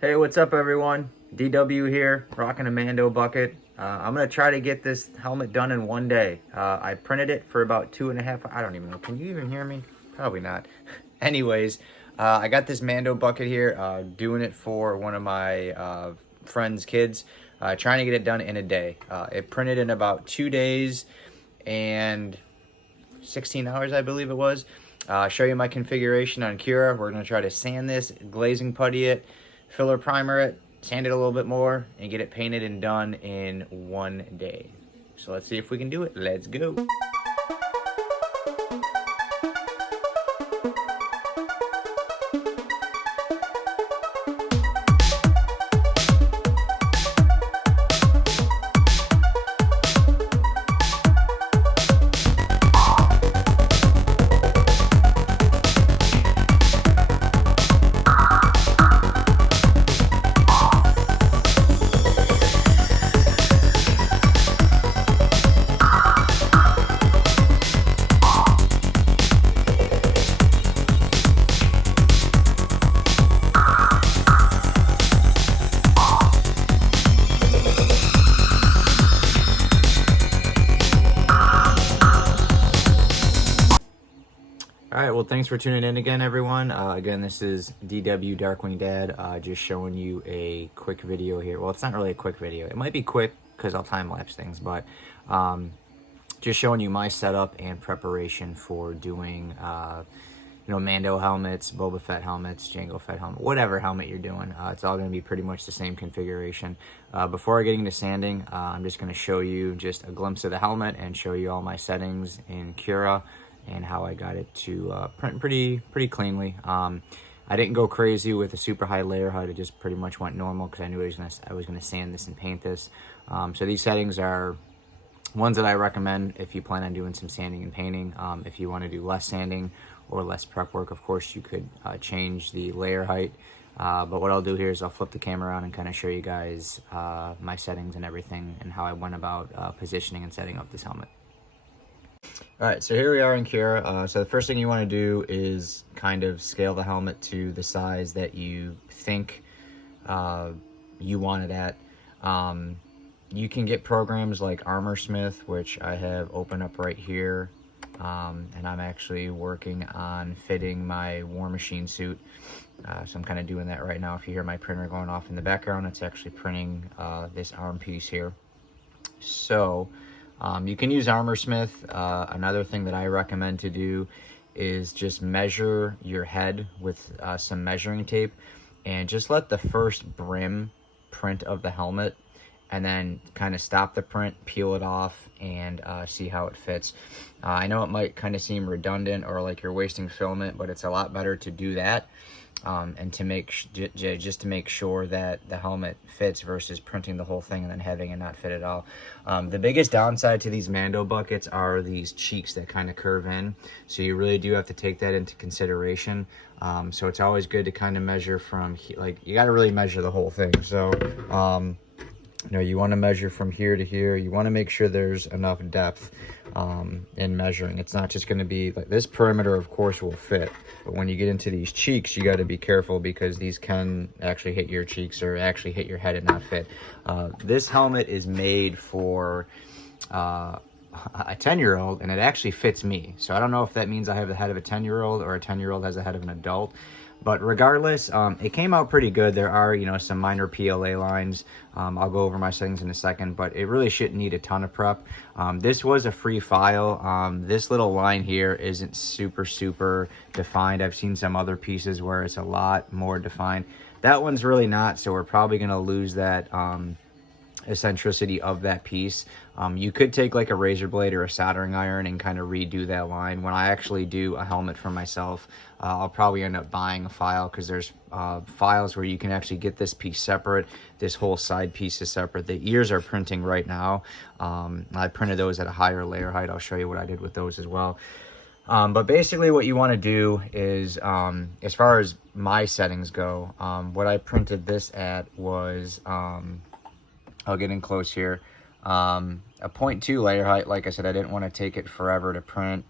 Hey, what's up everyone? DW here, rocking a Mando bucket. I'm gonna try to get this helmet done in one day. I printed it for about 2.5, I don't even know, can you even hear me? Probably not. Anyways, I got this Mando bucket here, doing it for one of my friend's kids, trying to get it done in a day. It printed in about 2 days and 16 hours, I believe it was. Show you my configuration on Cura. We're gonna try to sand this, glazing putty it, filler primer it, sand it a little bit more, and get it painted and done in one day. So let's see if we can do it. Let's go. All right, well, thanks for tuning in again, everyone. Again, this is DW Darkwing Dad, just showing you a quick video here. Well, it's not really a quick video. It might be quick because I'll time-lapse things, but just showing you my setup and preparation for doing, Mando helmets, Boba Fett helmets, Jango Fett helmet, whatever helmet you're doing. It's all going to be pretty much the same configuration. Before getting to sanding, I'm just going to show you just a glimpse of the helmet and show you all my settings in Cura and how I got it to print pretty cleanly. I didn't go crazy with a super high layer height. I just pretty much went normal because I knew I was gonna sand this and paint this. So these settings are ones that I recommend if you plan on doing some sanding and painting. If you want to do less sanding or less prep work, of course you could change the layer height. But what I'll do here is I'll flip the camera around and kind of show you guys my settings and everything and how I went about positioning and setting up this helmet. All right, so here we are in Cura. So the first thing you want to do is kind of scale the helmet to the size that you think you want it at. You can get programs like Armorsmith, which I have open up right here, and I'm actually working on fitting my War Machine suit. So I'm kind of doing that right now. If you hear my printer going off in the background, it's actually printing this arm piece here. So you can use Armorsmith. Another thing that I recommend to do is just measure your head with some measuring tape and just let the first brim print of the helmet and then kind of stop the print, peel it off, and see how it fits. I know it might kind of seem redundant or like you're wasting filament, but it's a lot better to do that and to just to make sure that the helmet fits versus printing the whole thing and then having it not fit at all. The biggest downside to these Mando buckets are these cheeks that kind of curve in, so you really do have to take that into consideration. So it's always good to kind of measure from like you got to really measure the whole thing. So you want to measure from here to here. You want to make sure there's enough depth in measuring. It's not just going to be like this perimeter, of course, will fit, but when you get into these cheeks, you got to be careful because these can actually hit your cheeks or actually hit your head and not fit. This helmet is made for a 10-year-old, and it actually fits me. So I don't know if that means I have the head of a 10-year-old or a 10-year-old has the head of an adult. But regardless, it came out pretty good. There are, some minor PLA lines. I'll go over my settings in a second, but it really shouldn't need a ton of prep. This was a free file. This little line here isn't super defined. I've seen some other pieces where it's a lot more defined. That one's really not, so we're probably going to lose that eccentricity of that piece. You could take like a razor blade or a soldering iron and kind of redo that line. When I actually do a helmet for myself, I'll probably end up buying a file because there's files where you can actually get this piece separate. This whole side piece is separate. The ears are printing right now. I printed those at a higher layer height. I'll show you what I did with those as well. But basically what you want to do is, as far as my settings go, what I printed this at was, I'll get in close here, a 0.2 layer height. Like I said, I didn't want to take it forever to print.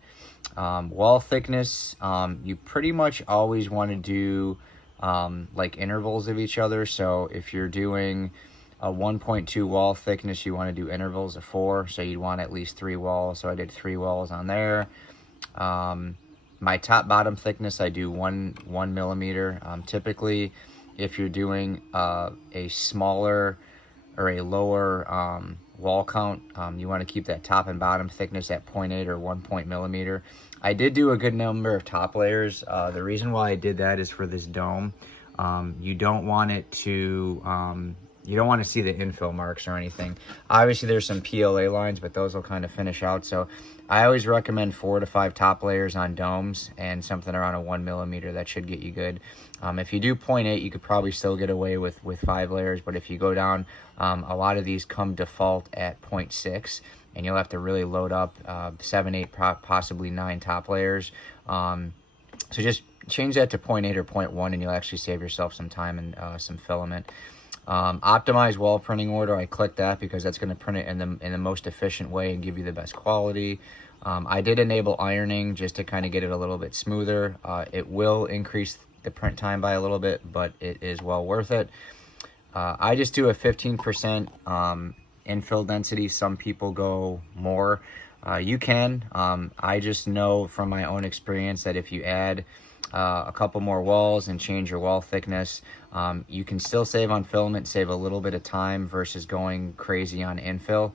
Wall thickness, you pretty much always want to do like intervals of each other. So if you're doing a 1.2 wall thickness, you want to do intervals of 4, so you'd want at least 3 walls. So I did 3 walls on there. My top bottom thickness, I do 1 millimeter. Typically, if you're doing a smaller or a lower wall count, you want to keep that top and bottom thickness at 0.8 or 1 millimeter. I did do a good number of top layers. The reason why I did that is for this dome. You don't want it to you don't want to see the infill marks or anything. Obviously there's some PLA lines, but those will kind of finish out. So I always recommend 4 to 5 top layers on domes and something around a 1 millimeter. That should get you good. If you do 0.8, you could probably still get away with 5 layers, but if you go down, a lot of these come default at 0.6, and you'll have to really load up 7, 8, possibly 9 top layers. So just change that to 0.8 or 0.1, and you'll actually save yourself some time and some filament. Optimize wall printing order, I clicked that because that's going to print it in the most efficient way and give you the best quality. I did enable ironing just to kind of get it a little bit smoother. It will increase the print time by a little bit, but it is well worth it. I just do a 15% infill density. Some people go more. You can. I just know from my own experience that if you add a couple more walls and change your wall thickness, you can still save on filament, save a little bit of time versus going crazy on infill.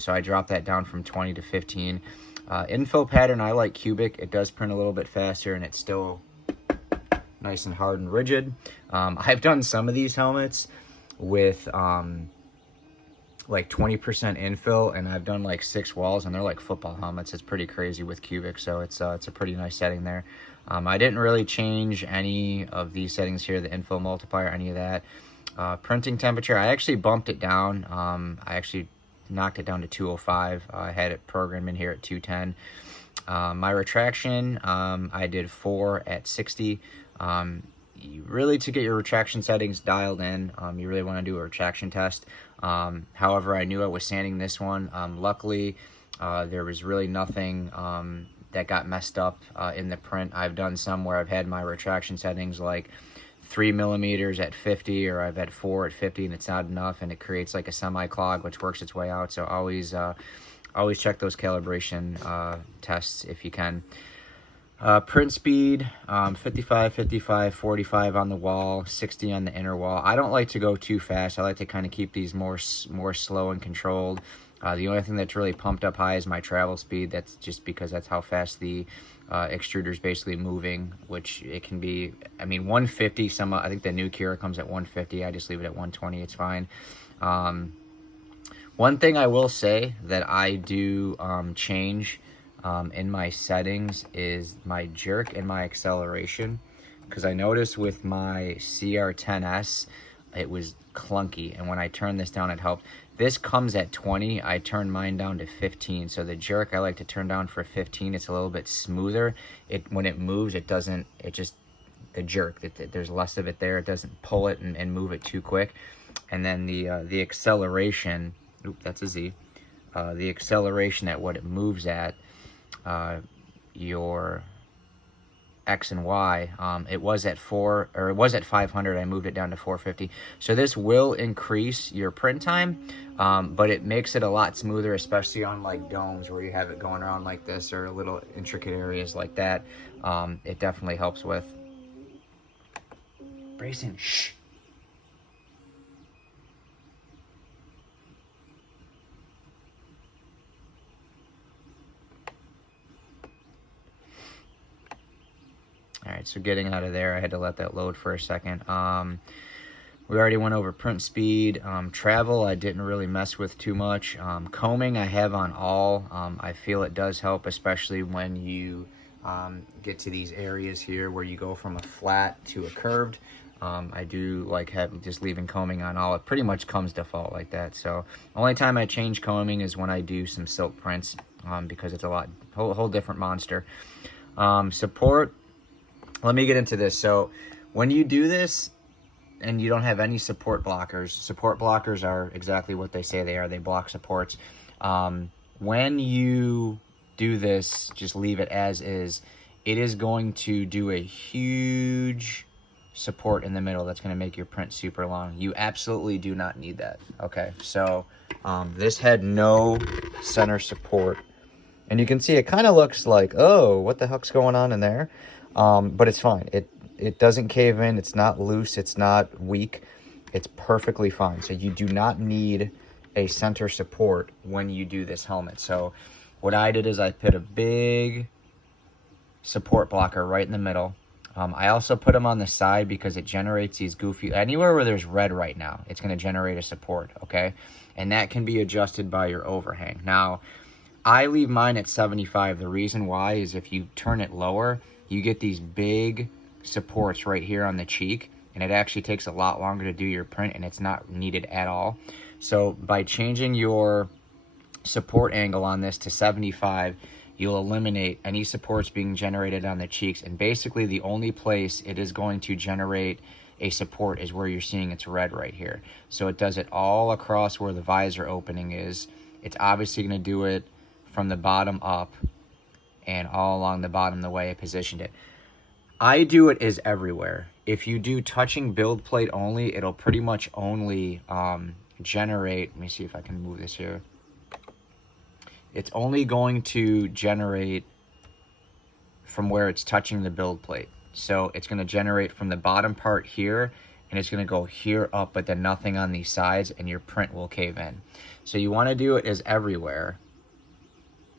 So I dropped that down from 20 to 15. Infill pattern, I like cubic. It does print a little bit faster and it's still nice and hard and rigid. I've done some of these helmets with like 20% infill, and I've done like 6 walls, and they're like football helmets. It's pretty crazy with cubic, so it's a pretty nice setting there. I didn't really change any of these settings here, the infill multiplier, any of that. Printing temperature, I actually bumped it down. I actually knocked it down to 205. I had it programmed in here at 210. My retraction, I did 4 at 60. Really, to get your retraction settings dialed in, you really want to do a retraction test. However, I knew I was sanding this one. Luckily, there was really nothing that got messed up in the print. I've done some where I've had my retraction settings like 3 millimeters at 50, or I've had 4 at 50, and it's not enough, and it creates like a semi-clog, which works its way out. So always check those calibration tests if you can. Print speed, 55, 55, 45 on the wall, 60 on the inner wall. I don't like to go too fast. I like to kind of keep these more slow and controlled. The only thing that's really pumped up high is my travel speed. That's just because that's how fast the extruder is basically moving, which it can be, I mean, 150. I think the new Cura comes at 150. I just leave it at 120. It's fine. One thing I will say that I do change in my settings is my jerk and my acceleration, because I noticed with my CR10S it was clunky, and when I turned this down it helped. This comes at 20. I turned mine down to 15, so the jerk I like to turn down for 15. It's a little bit smoother. When it moves, the jerk, there's less of it there. It doesn't pull it and move it too quick. And then the acceleration, that's a Z, the acceleration at what it moves at, your X and Y, it was at 500. I moved it down to 450. So this will increase your print time, but it makes it a lot smoother, especially on like domes where you have it going around like this, or little intricate areas like that. It definitely helps with. Brayson, shh. All right, so getting out of there, I had to let that load for a second. We already went over print speed. Travel, I didn't really mess with too much. Combing, I have on all. I feel it does help, especially when you get to these areas here where you go from a flat to a curved. I do like just leaving combing on all. It pretty much comes default like that. So only time I change combing is when I do some silk prints, because it's a whole different monster. Support. Let me get into this. So when you do this and you don't have any support blockers are exactly what they say they are. They block supports. When you do this, just leave it as is. It is going to do a huge support in the middle that's going to make your print super long. You absolutely do not need that. Okay, so this had no center support, and you can see it kind of looks like, oh, what the heck's going on in there? But it's fine. It doesn't cave in. It's not loose. It's not weak. It's perfectly fine. So you do not need a center support when you do this helmet. So what I did is I put a big support blocker right in the middle. I also put them on the side because it generates these goofy, anywhere where there's red right now, it's going to generate a support, okay? And that can be adjusted by your overhang. Now, I leave mine at 75. The reason why is if you turn it lower, you get these big supports right here on the cheek, and it actually takes a lot longer to do your print, and it's not needed at all. So by changing your support angle on this to 75, you'll eliminate any supports being generated on the cheeks, and basically the only place it is going to generate a support is where you're seeing it's red right here. So it does it all across where the visor opening is. It's obviously going to do it from the bottom up and all along the bottom the way I positioned it. I do it is everywhere. If you do touching build plate only, it'll pretty much only generate, let me see if I can move this here. It's only going to generate from where it's touching the build plate. So it's going to generate from the bottom part here, and it's going to go here up, but then nothing on these sides, and your print will cave in. So you want to do it as everywhere.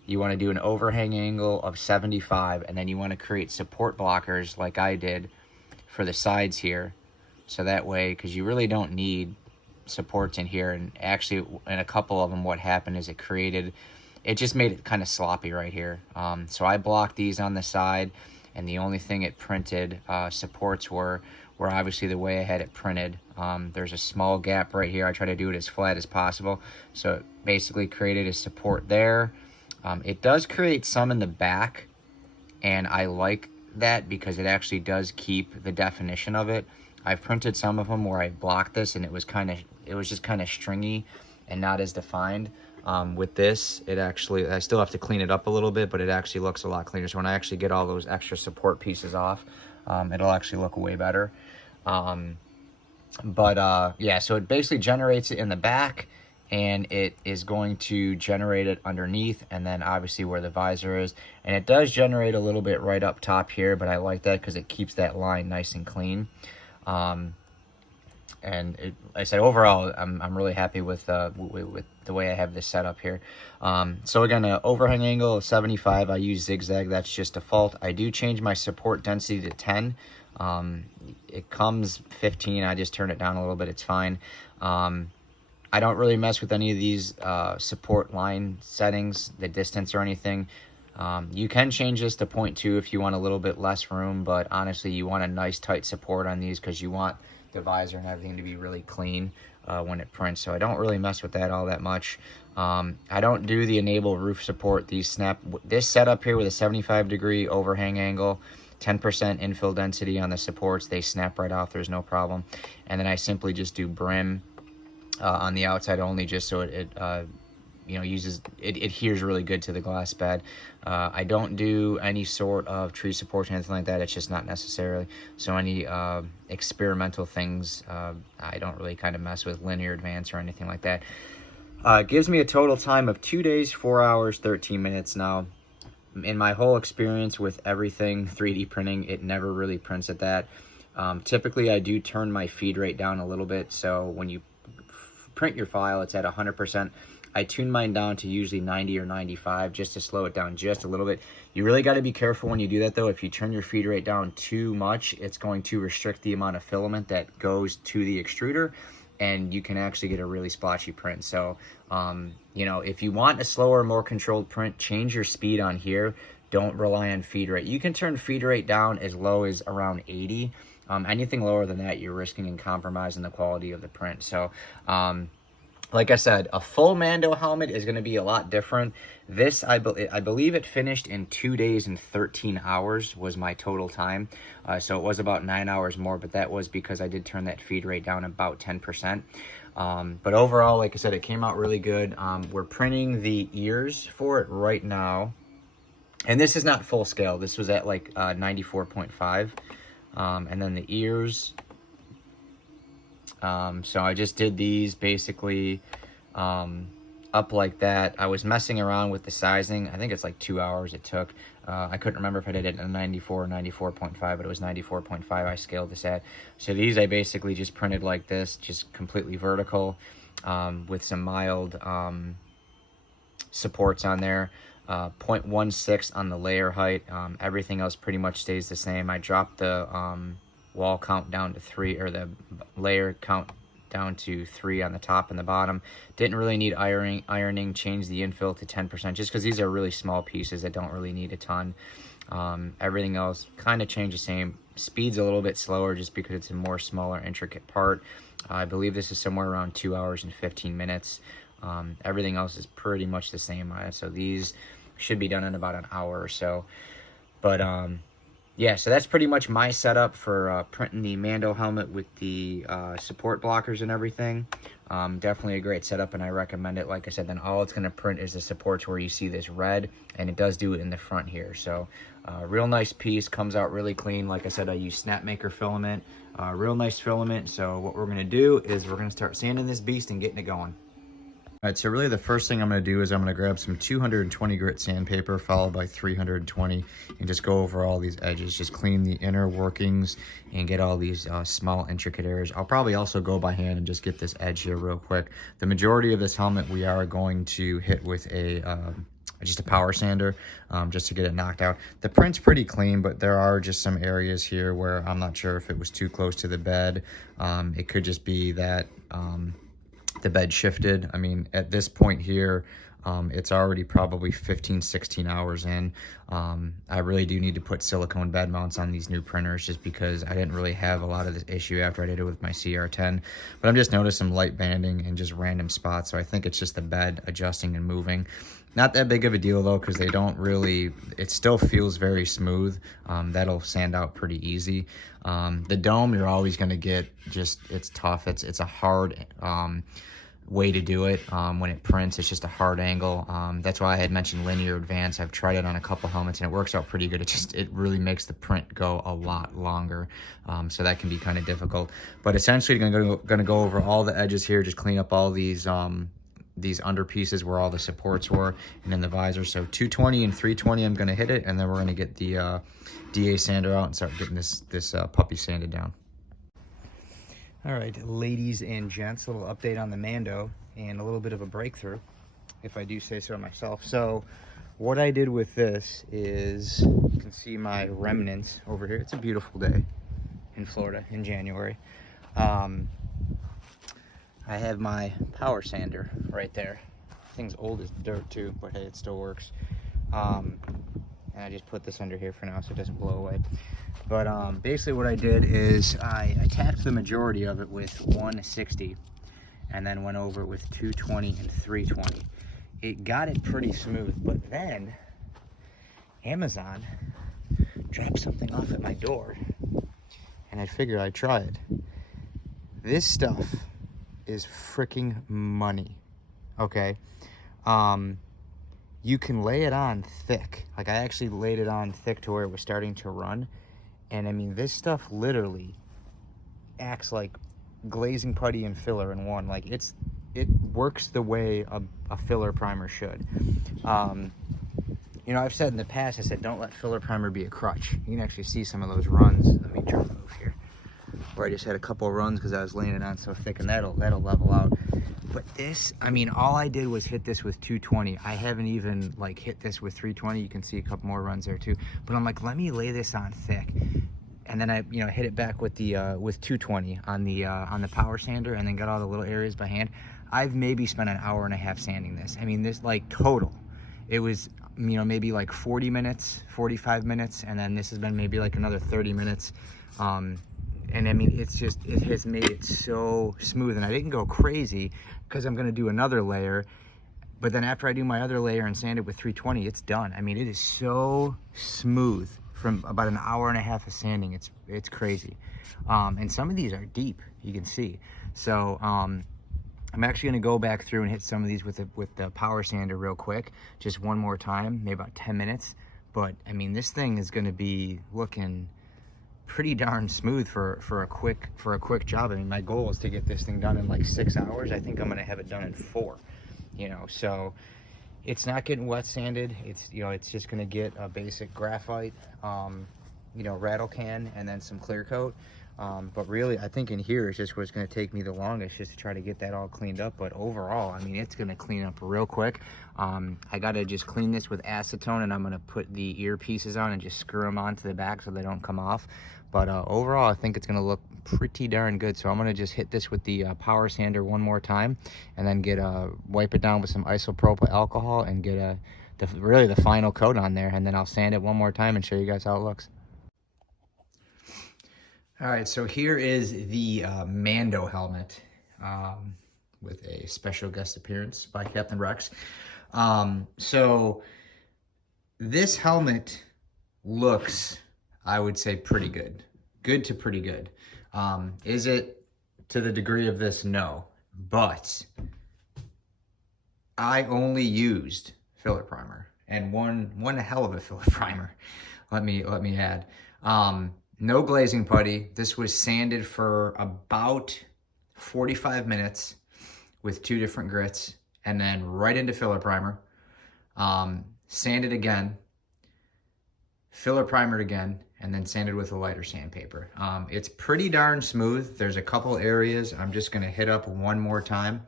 You want to do an overhang angle of 75, and then you want to create support blockers like I did for the sides here. So that way, because you really don't need supports in here, and actually in a couple of them what happened is it just made it kind of sloppy right here. So I blocked these on the side, and the only thing it printed supports were obviously the way I had it printed. There's a small gap right here. I try to do it as flat as possible. So it basically created a support there. It does create some in the back, and I like that because it actually does keep the definition of it. I've printed some of them where I blocked this, and it was just kind of stringy and not as defined. With this, I still have to clean it up a little bit, but it actually looks a lot cleaner. So when I actually get all those extra support pieces off, it'll actually look way better. Yeah, so it basically generates it in the back, and it is going to generate it underneath, and then obviously where the visor is. And it does generate a little bit right up top here, but I like that because it keeps that line nice and clean. And I said overall, I'm really happy with the way I have this set up here. So again, an overhang angle of 75. I use zigzag. That's just default. I do change my support density to 10. It comes 15. I just turn it down a little bit. It's fine. I don't really mess with any of these support line settings, the distance or anything. You can change this to 0.2 if you want a little bit less room, but honestly, you want a nice tight support on these because you want the visor and everything to be really clean when it prints. So I don't really mess with that all that much. I don't do the enable roof support. These snap. This setup here with a 75-degree overhang angle, 10% infill density on the supports, they snap right off. There's no problem. And then I simply just do brim on the outside only, just so it adheres really good to the glass bed. I don't do any sort of tree support or anything like that. It's just not necessary. So any experimental things, I don't really kind of mess with linear advance or anything like that. It gives me a total time of 2 days, 4 hours, 13 minutes. Now, in my whole experience with everything 3D printing, it never really prints at that. Typically, I do turn my feed rate down a little bit. So when you print your file, it's at 100%. I tune mine down to usually 90 or 95 just to slow it down just a little bit. You really got to be careful when you do that, though. If you turn your feed rate down too much, it's going to restrict the amount of filament that goes to the extruder, and you can actually get a really splotchy print. So, if you want a slower, more controlled print, change your speed on here. Don't rely on feed rate. You can turn feed rate down as low as around 80. Anything lower than that, you're risking and compromising the quality of the print. So, like I said, a full Mando helmet is going to be a lot different. This, I believe it finished in 2 days and 13 hours was my total time. So it was about 9 hours more, but that was because I did turn that feed rate down about 10%. But overall, like I said, it came out really good. We're printing the ears for it right now. And this is not full scale. This was at like 94.5. And then the ears. So I just did these basically up like that. I was messing around with the sizing. I think it's like 2 hours it took. I couldn't remember if I did it in 94 or 94.5, but it was 94.5 I scaled this at. So these I basically just printed like this, just completely vertical, with some mild supports on there. 0.16 on the layer height. Everything else pretty much stays the same. I dropped the wall count down to 3, or the layer count down to 3 on the top and the bottom. Didn't really need ironing. Changed the infill to 10% just because these are really small pieces that don't really need a ton. Everything else kind of changed the same. Speed's a little bit slower just because it's a more smaller, intricate part. I believe this is somewhere around 2 hours and 15 minutes. Everything else is pretty much the same. So these should be done in about an hour or so. But yeah, so that's pretty much my setup for printing the Mando helmet with the support blockers and everything. Definitely a great setup, and I recommend it. Like I said, then all it's going to print is the supports where you see this red, and it does do it in the front here. So real nice piece, comes out really clean. Like I said, I use Snapmaker filament, real nice filament. So what we're going to do is we're going to start sanding this beast and getting it going. All right, so really the first thing I'm going to do is I'm going to grab some 220 grit sandpaper followed by 320 and just go over all these edges, just clean the inner workings and get all these small intricate areas. I'll probably also go by hand and just get this edge here real quick. The majority of this helmet we are going to hit with just a power sander, just to get it knocked out. The print's pretty clean, but there are just some areas here where I'm not sure if it was too close to the bed. It could just be that the bed shifted. I mean, at this point here, it's already probably 15-16 hours in. I really do need to put silicone bed mounts on these new printers just because I didn't really have a lot of this issue after I did it with my CR10. But I'm just noticing some light banding in just random spots, so I think it's just the bed adjusting and moving. Not that big of a deal though, because they don't really, it still feels very smooth. That'll sand out pretty easy. The dome, you're always gonna get just, it's tough. It's a hard way to do it. When it prints, it's just a hard angle. That's why I had mentioned linear advance. I've tried it on a couple helmets and it works out pretty good. It really makes the print go a lot longer. So that can be kind of difficult. But essentially, gonna go over all the edges here, just clean up all these under pieces where all the supports were, and then the visor. So 220 and 320, I'm gonna hit it, and then we're gonna get the DA sander out and start getting this puppy sanded down. All right, ladies and gents, a little update on the Mando and a little bit of a breakthrough, if I do say so myself. So what I did with this is, you can see my remnants over here. It's a beautiful day in Florida in January. I have my power sander right there. Thing's old as dirt too, but hey, it still works. And I just put this under here for now so it doesn't blow away. But basically what I did is I tapped the majority of it with 160 and then went over it with 220 and 320. It got it pretty smooth, but then Amazon dropped something off at my door and I figured I'd try it. This stuff is freaking money, okay? You can lay it on thick. Like, I actually laid it on thick to where it was starting to run. And I mean, this stuff literally acts like glazing putty and filler in one. Like, it works the way a filler primer should. You know, I've said in the past, I said, don't let filler primer be a crutch. You can actually see some of those runs. Let me try to move here. Where I just had a couple of runs because I was laying it on so thick, and that'll level out. But this, I mean, all I did was hit this with 220. I haven't even like hit this with 320. You can see a couple more runs there too. But I'm like, let me lay this on thick, and then I, hit it back with the with 220 on the power sander, and then got all the little areas by hand. I've maybe spent an hour and a half sanding this. I mean, this like total, it was maybe like 40 minutes, 45 minutes, and then this has been maybe like another 30 minutes. And I mean, it's just, it has made it so smooth. And I didn't go crazy because I'm going to do another layer. But then after I do my other layer and sand it with 320, it's done. I mean, it is so smooth from about an hour and a half of sanding. It's crazy. And some of these are deep, you can see. So I'm actually going to go back through and hit some of these with the power sander real quick. Just one more time, maybe about 10 minutes. But I mean, this thing is going to be looking pretty darn smooth for a quick job. I mean, my goal is to get this thing done in like 6 hours. I think I'm gonna have it done in 4, you know. So it's not getting wet sanded. It's, you know, it's just gonna get a basic graphite, you know, rattle can, and then some clear coat. But really, I think in here is just what's going to take me the longest, just to try to get that all cleaned up. But overall, I mean, it's going to clean up real quick. I got to just clean this with acetone, and I'm going to put the earpieces on and just screw them onto the back so they don't come off. But overall, I think it's going to look pretty darn good. So I'm going to just hit this with the power sander one more time, and then wipe it down with some isopropyl alcohol and get really the final coat on there. And then I'll sand it one more time and show you guys how it looks. All right, so here is the Mando helmet with a special guest appearance by Captain Rex. So this helmet looks, I would say, pretty good. Good to pretty good. Is it to the degree of this? No. But I only used filler primer, and one hell of a filler primer. Let me add. No glazing putty. This was sanded for about 45 minutes with 2 different grits, and then right into filler primer. Sanded again, filler primered again, and then sanded with a lighter sandpaper. It's pretty darn smooth. There's a couple areas I'm just gonna hit up one more time.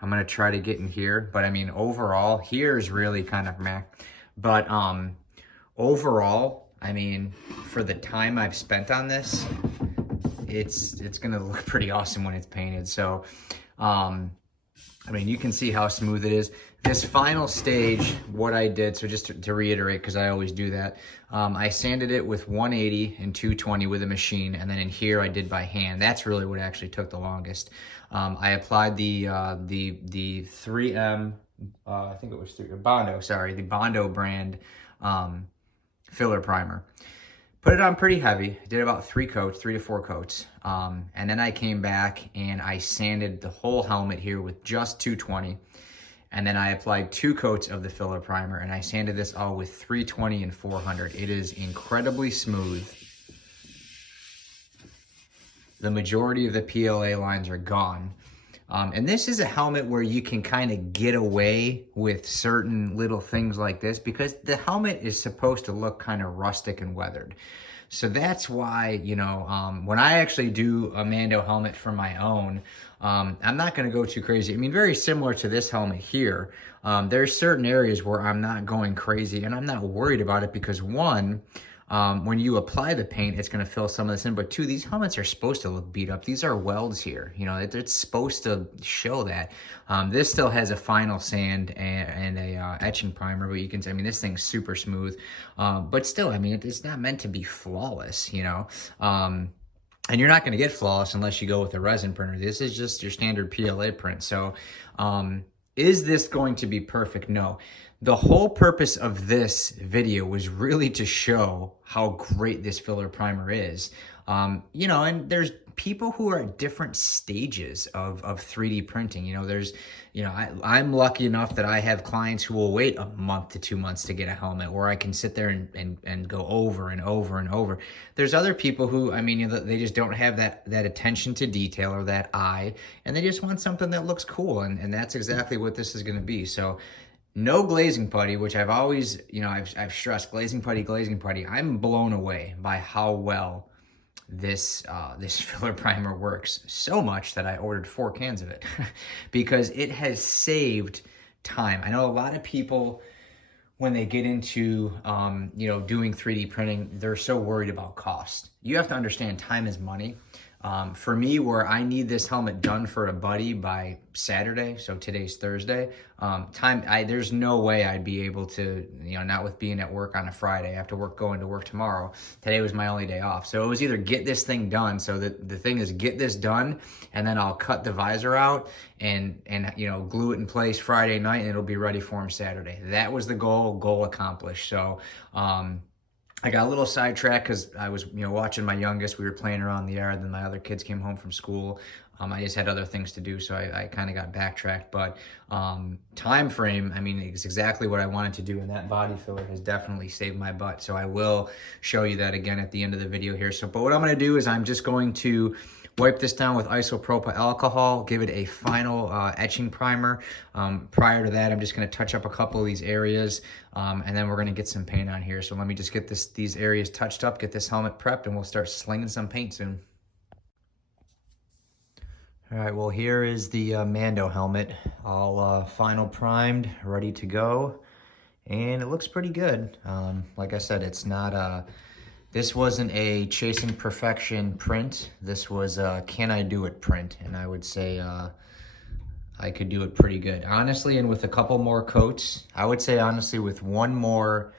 I'm gonna try to get in here, but I mean, overall, here is really kind of meh. But overall, I mean, for the time I've spent on this, it's gonna look pretty awesome when it's painted. So, I mean, you can see how smooth it is. This final stage, what I did, so just to reiterate, because I always do that, I sanded it with 180 and 220 with a machine, and then in here I did by hand. That's really what actually took the longest. I applied the 3M, I think it was Bondo, sorry, the Bondo brand filler primer. Put it on pretty heavy. Did about 3 to 4 coats. And then I came back and I sanded the whole helmet here with just 220. And then I applied 2 coats of the filler primer, and I sanded this all with 320 and 400. It is incredibly smooth. The majority of the PLA lines are gone. And this is a helmet where you can kind of get away with certain little things like this, because the helmet is supposed to look kind of rustic and weathered. So that's why, you know, when I actually do a Mando helmet for my own, I'm not going to go too crazy. I mean, very similar to this helmet here, there's certain areas where I'm not going crazy, and I'm not worried about it because, one, when you apply the paint, it's going to fill some of this in. But 2, these helmets are supposed to look beat up. These are welds here. You know, it's supposed to show that. This still has a final sand and a etching primer, but you can see, I mean, this thing's super smooth. But still, I mean, it's not meant to be flawless, you know. And you're not going to get flawless unless you go with a resin printer. This is just your standard PLA print. So is this going to be perfect? No. The whole purpose of this video was really to show how great this filler primer is. You know, and there's people who are at different stages of 3D printing. You know, there's, you know, I'm lucky enough that I have clients who will wait a month to 2 months to get a helmet, where I can sit there and go over and over and over. There's other people who, I mean, you know, they just don't have that attention to detail or that eye, and they just want something that looks cool, and that's exactly what this is going to be. So, no glazing putty, which I've always, you know, I've stressed glazing putty. I'm blown away by how well this filler primer works, so much that I ordered 4 cans of it because it has saved time. I know a lot of people, when they get into, you know, doing 3D printing, they're so worried about cost. You have to understand, time is money. For me, where I need this helmet done for a buddy by Saturday, so today's Thursday, there's no way I'd be able to, you know, not with being at work on a Friday, after going to work tomorrow. Today was my only day off. So it was either get this thing done. So the thing is, get this done, and then I'll cut the visor out and you know, glue it in place Friday night, and it'll be ready for him Saturday. That was the goal accomplished. So, I got a little sidetracked because I was, you know, watching my youngest. We were playing around the yard. Then my other kids came home from school. I just had other things to do, so I kind of got backtracked. But time frame, I mean, it's exactly what I wanted to do, and that body filler has definitely saved my butt. So I will show you that again at the end of the video here. But what I'm going to do is I'm just going to wipe this down with isopropyl alcohol, give it a final etching primer. Prior to that, I'm just going to touch up a couple of these areas, and then we're going to get some paint on here. So let me just get these areas touched up, get this helmet prepped, and we'll start slinging some paint soon. All right, well, here is the Mando helmet, all final primed, ready to go, and it looks pretty good. Like I said, it's not this wasn't a Chasing Perfection print. This was a Can I Do It print, and I would say I could do it pretty good. Honestly, and with a couple more coats, I would say honestly with one more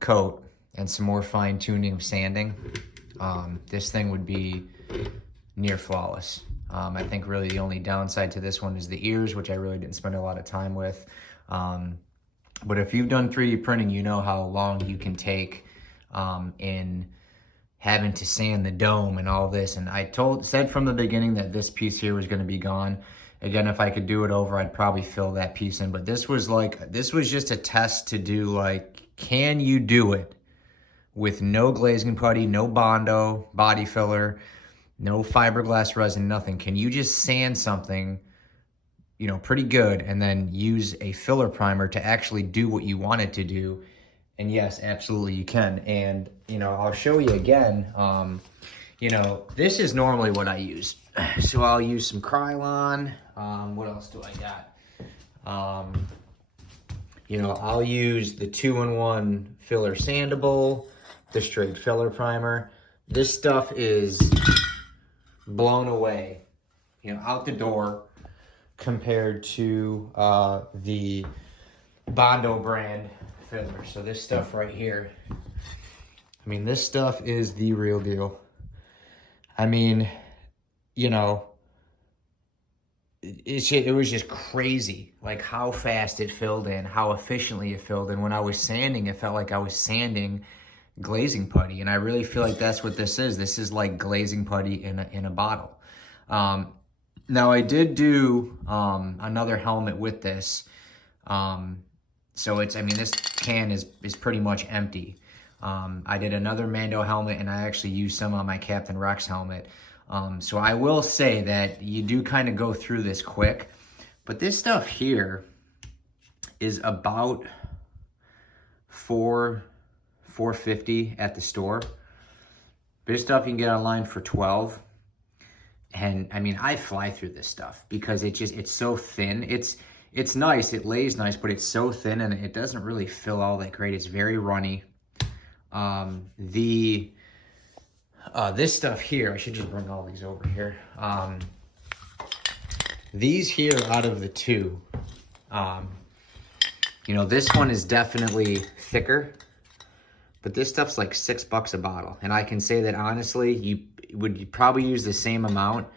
coat and some more fine tuning of sanding, this thing would be near flawless. I think really the only downside to this one is the ears, which I really didn't spend a lot of time with. But if you've done 3D printing, you know how long you can take in having to sand the dome and all this. And I said from the beginning that this piece here was going to be gone. Again, if I could do it over, I'd probably fill that piece in. But this was just a test to do, like, can you do it with no glazing putty, no Bondo body filler, no fiberglass resin, nothing? Can you just sand something, you know, pretty good, and then use a filler primer to actually do what you want it to do? And yes, absolutely you can. And, you know, I'll show you again. You know, this is normally what I use. So I'll use some Krylon. What else do I got? You know, I'll use the 2-in-1 filler sandable, the straight filler primer. This stuff is blown away, you know, out the door compared to the Bondo brand filler. So this stuff right here, I mean, this stuff is the real deal. I mean, you know, it was just crazy, like how fast it filled in, how efficiently it filled in. When I was sanding, it felt like I was sanding glazing putty, and I really feel like that's what this is. This is like glazing putty in a bottle. Now I did do another helmet with this, so it's, I mean, this can is pretty much empty. I did another Mando helmet, and I actually used some on my Captain Rex helmet. So I will say that you do kind of go through this quick, but this stuff here is about $4.50 at the store. This stuff you can get online for $12. And I mean, I fly through this stuff because it's so thin. It's nice, it lays nice, but it's so thin and it doesn't really fill all that great. It's very runny. This stuff here, I should just bring all these over here. These here out of the two, you know, this one is definitely thicker, but this stuff's like $6 a bottle. And I can say that honestly, you would probably use the same amount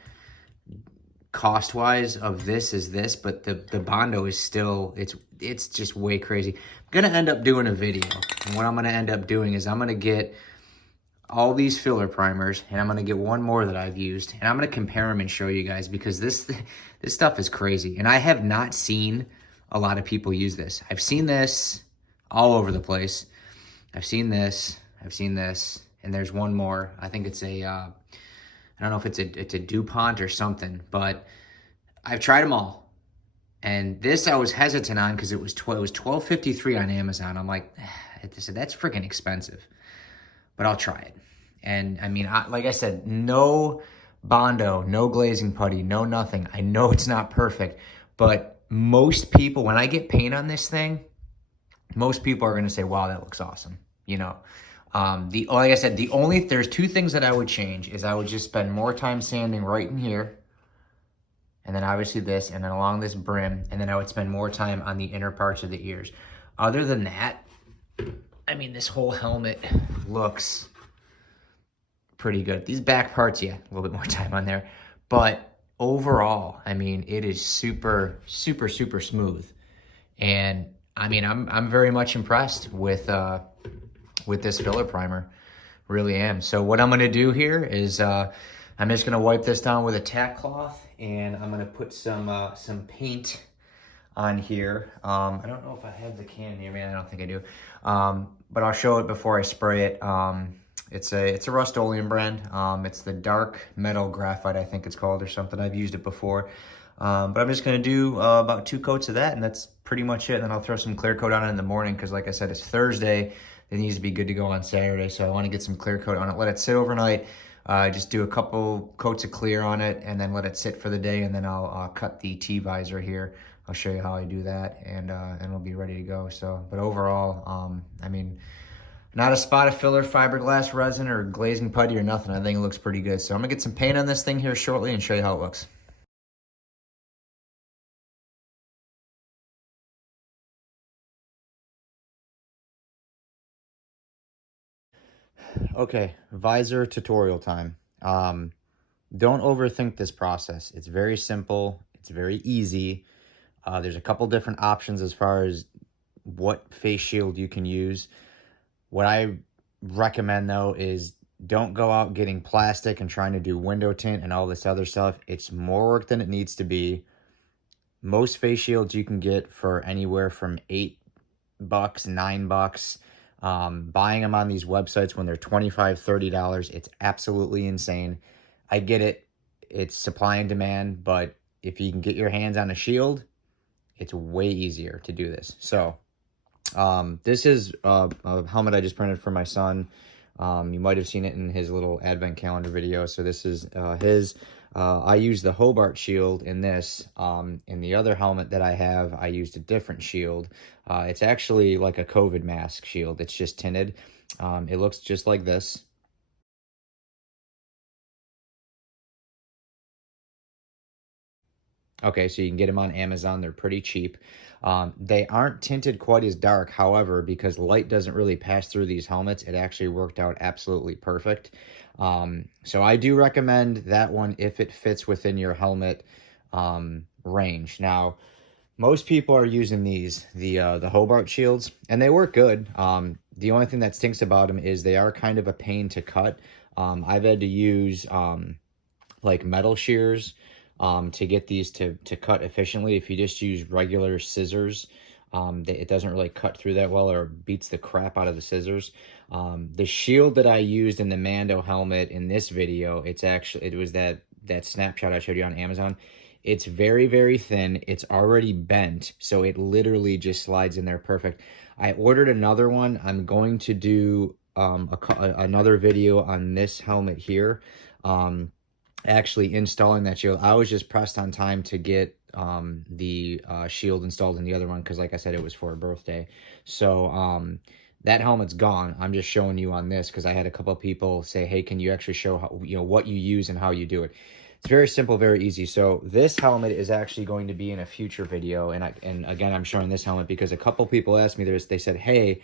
cost-wise of this as this, but the Bondo is still, it's just way crazy. I'm gonna end up doing a video, and what I'm gonna end up doing is I'm gonna get all these filler primers, and I'm gonna get one more that I've used, and I'm gonna compare them and show you guys, because this stuff is crazy. And I have not seen a lot of people use this. I've seen this all over the place. I've seen this, and there's one more. I think it's a, I don't know if it's a DuPont or something, but I've tried them all. And this I was hesitant on because it was $12.53 on Amazon. I'm like, that's freaking expensive, but I'll try it. And I mean, like I said, no Bondo, no glazing putty, no nothing. I know it's not perfect, but most people, when I get paint on this thing, most people are gonna say, wow, that looks awesome, you know. Like I said, there's two things that I would change is I would just spend more time sanding right in here, and then obviously this, and then along this brim, and then I would spend more time on the inner parts of the ears. Other than that, I mean, this whole helmet looks pretty good. These back parts, yeah, a little bit more time on there, but overall, I mean, it is super, super, super smooth. And I mean, I'm very much impressed with this filler primer, really am. So what I'm gonna do here is I'm I'm just gonna wipe this down with a tack cloth, and I'm gonna put some paint on here. I don't know if I have the can near me. I don't think I do. But I'll show it before I spray it. It's a Rust-Oleum brand. It's the dark metal graphite, I think it's called, or something. I've used it before. But I'm just gonna do about 2 coats of that, and that's pretty much it. And then I'll throw some clear coat on it in the morning, because like I said, it's Thursday. It needs to be good to go on Saturday, so I want to get some clear coat on it. Let it sit overnight. Just do a couple coats of clear on it, and then let it sit for the day, and then I'll cut the T-visor here. I'll show you how I do that, and it'll be ready to go. So, but overall, I mean, not a spot of filler, fiberglass resin, or glazing putty or nothing. I think it looks pretty good. So I'm gonna get some paint on this thing here shortly and show you how it looks. Okay, visor tutorial time. Don't overthink this process. It's very simple. It's very easy. There's a couple different options as far as what face shield you can use. What I recommend though is don't go out getting plastic and trying to do window tint and all this other stuff. It's more work than it needs to be. Most face shields you can get for anywhere from $8, $9. Buying them on these websites when they're $25, $30, it's absolutely insane. I get it. It's supply and demand, but if you can get your hands on a shield, it's way easier to do this. So this is a helmet I just printed for my son. You might have seen it in his little advent calendar video. So this is his. I used the Hobart shield in this. In the other helmet that I have, I used a different shield. It's actually like a COVID mask shield. It's just tinted. It looks just like this. Okay, so you can get them on Amazon. They're pretty cheap. They aren't tinted quite as dark. However, because light doesn't really pass through these helmets, it actually worked out absolutely perfect. So I do recommend that one if it fits within your helmet range. Now, most people are using the Hobart shields, and they work good. The only thing that stinks about them is they are kind of a pain to cut. I've had to use like metal shears to get these to cut efficiently. If you just use regular scissors, it doesn't really cut through that well, or beats the crap out of the scissors. The shield that I used in the Mando helmet in this video, it was that snapshot I showed you on Amazon. It's very, very thin. It's already bent, so it literally just slides in there perfect. I ordered another one. I'm going to do another video on this helmet here. Actually installing that shield. I was just pressed on time to get the shield installed in the other one, because like I said, it was for a birthday. So that helmet's gone. I'm just showing you on this because I had a couple of people say, hey, can you actually show how, what you use and how you do it. It's very simple, very easy. So this helmet is actually going to be in a future video, and again, I'm showing this helmet because a couple people asked me this. They said, hey,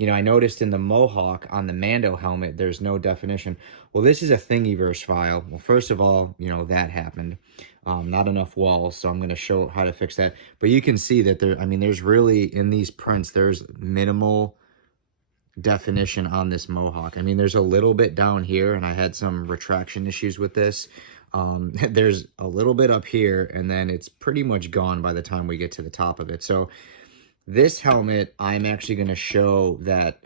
I noticed in the Mohawk on the Mando helmet, there's no definition. Well, this is a Thingiverse file. Well, first of all, that happened. Not enough walls, so I'm going to show how to fix that. But you can see that there's really, in these prints, there's minimal definition on this Mohawk. There's a little bit down here, and I had some retraction issues with this. There's a little bit up here, and then it's pretty much gone by the time we get to the top of it. So this helmet, I'm actually going to show that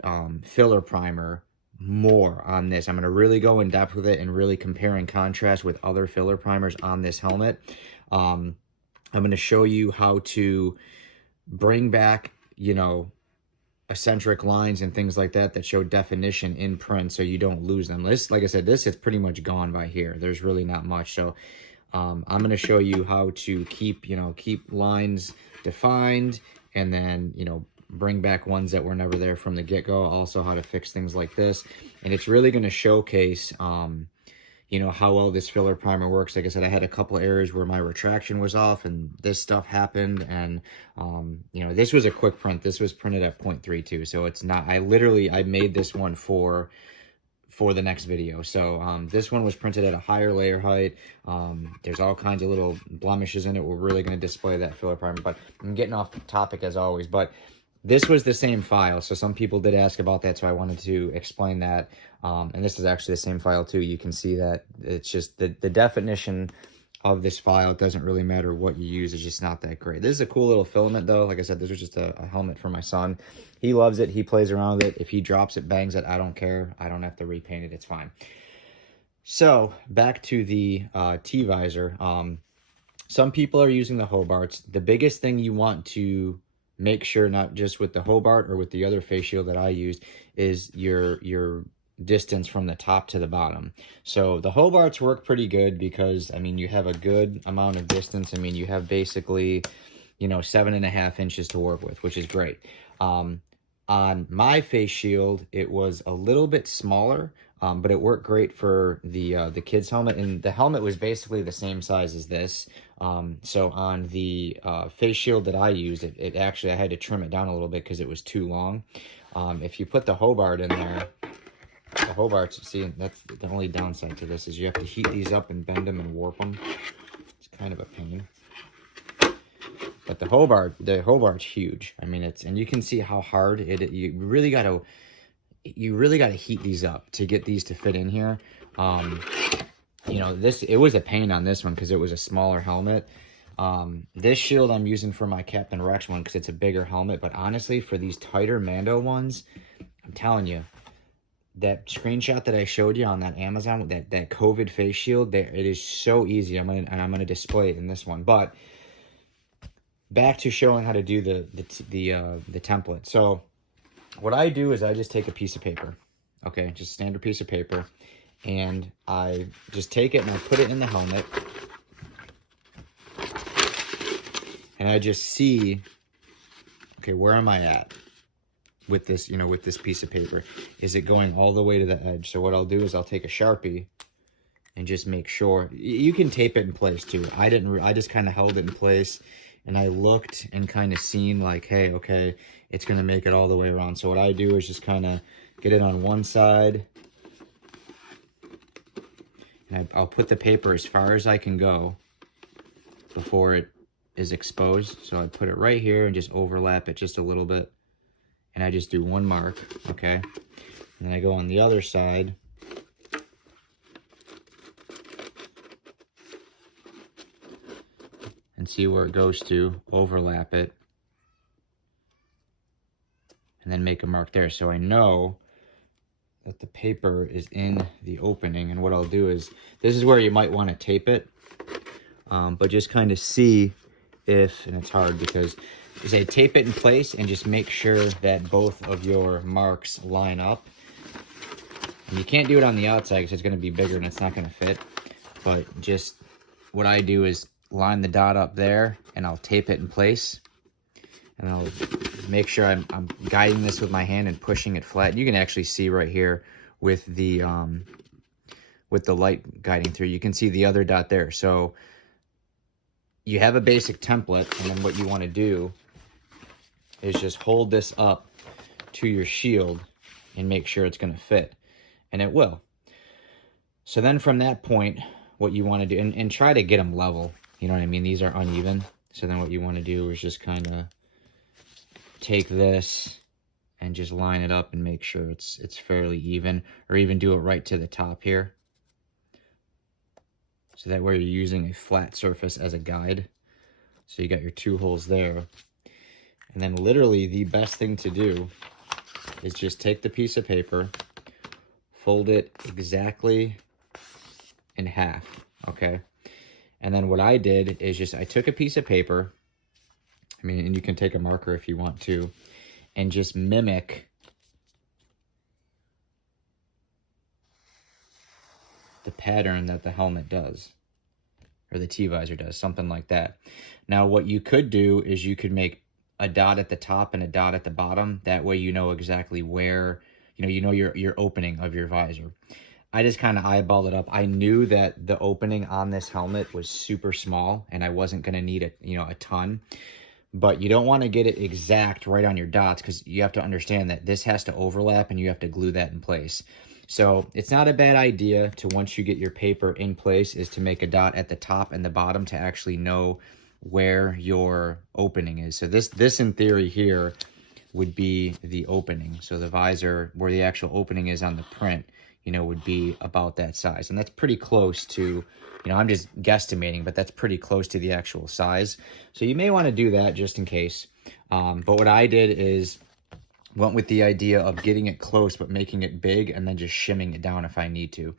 filler primer more on this. I'm going to really go in depth with it and really compare and contrast with other filler primers on this helmet. I'm going to show you how to bring back, eccentric lines and things like that show definition in print, so you don't lose them. This, like I said, this is pretty much gone by here. There's really not much. So I'm going to show you how to keep lines defined, and then, bring back ones that were never there from the get-go. Also how to fix things like this. And it's really going to showcase, how well this filler primer works. Like I said, I had a couple areas where my retraction was off and this stuff happened. And, this was a quick print. This was printed at 0.32. So it's not, I made this one for the next video. So this one was printed at a higher layer height. There's all kinds of little blemishes in it. We're really going to display that filler primer, but I'm getting off topic as always. But this was the same file. So some people did ask about that, so I wanted to explain that. And this is actually the same file too. You can see that it's just the definition of this file. It doesn't really matter what you use. It's just not that great. This is a cool little filament though. Like I said, this was just a helmet for my son. He loves it. He plays around with it. If he drops it, bangs it, I don't care. I don't have to repaint it. It's fine. So back to the T-visor. Some people are using the Hobarts. The biggest thing you want to make sure, not just with the Hobart or with the other face shield that I used, is your distance from the top to the bottom. So the Hobarts work pretty good because, I mean, you have a good amount of distance. I mean, you have basically, you know, 7.5 inches to work with, which is great. On my face shield, it was a little bit smaller, but it worked great for the kid's helmet, and the helmet was basically the same size as this. So on the face shield that I used, it actually, I had to trim it down a little bit because it was too long. If you put the Hobart in there, the Hobarts, see, that's the only downside to this, is you have to heat these up and bend them and warp them. It's kind of a pain. But the Hobart's huge. I mean, and you can see how hard you really gotta heat these up to get these to fit in here. You know, it was a pain on this one because it was a smaller helmet. This shield I'm using for my Captain Rex one because it's a bigger helmet. But honestly, for these tighter Mando ones, I'm telling you, that screenshot that I showed you on that Amazon, that COVID face shield, it is so easy. I'm gonna display it in this one. But back to showing how to do the template. So what I do is I just take a piece of paper, okay, just standard piece of paper, and I just take it and I put it in the helmet, and I just see, okay, where am I at with this, you know, with this piece of paper? Is it going all the way to the edge? So what I'll do is I'll take a Sharpie and just make sure. You can tape it in place too. I just kind of held it in place, and I looked and kind of seen like, hey, okay, it's going to make it all the way around. So what I do is just kind of get it on one side, and I'll put the paper as far as I can go before it is exposed. So I put it right here and just overlap it just a little bit, and I just do one mark, okay? And then I go on the other side, and see where it goes to, overlap it, and then make a mark there. So I know that the paper is in the opening, and what I'll do is, this is where you might want to tape it, but just kind of see if, and it's hard because you say tape it in place and just make sure that both of your marks line up. And you can't do it on the outside because it's going to be bigger and it's not going to fit, but just what I do is line the dot up there, and I'll tape it in place, and I'll make sure I'm guiding this with my hand and pushing it flat. You can actually see right here with the light guiding through, you can see the other dot there. So you have a basic template, and then what you want to do is just hold this up to your shield and make sure it's going to fit, and it will. So then from that point, what you want to do, and try to get them level, you know what I mean? These are uneven. So then what you want to do is just kind of take this and just line it up and make sure it's fairly even, or even do it right to the top here. So that way you're using a flat surface as a guide. So you got your two holes there. And then literally the best thing to do is just take the piece of paper, fold it exactly in half, okay? And then what I did is I took a piece of paper, I mean, and you can take a marker if you want to, and just mimic the pattern that the helmet does, or the T-visor does, something like that. Now, what you could do is you could make a dot at the top and a dot at the bottom. That way you know exactly where, you know your opening of your visor. I just kind of eyeballed it up. I knew that the opening on this helmet was super small, and I wasn't going to need a ton. But you don't want to get it exact right on your dots, because you have to understand that this has to overlap and you have to glue that in place. So it's not a bad idea to, once you get your paper in place, is to make a dot at the top and the bottom to actually know where your opening is. So this in theory here would be the opening. So the visor, where the actual opening is on the print, you know, would be about that size. And that's pretty close to, you know, I'm just guesstimating, but that's pretty close to the actual size. So you may want to do that just in case. But what I did is went with the idea of getting it close but making it big and then just shimming it down if I need to.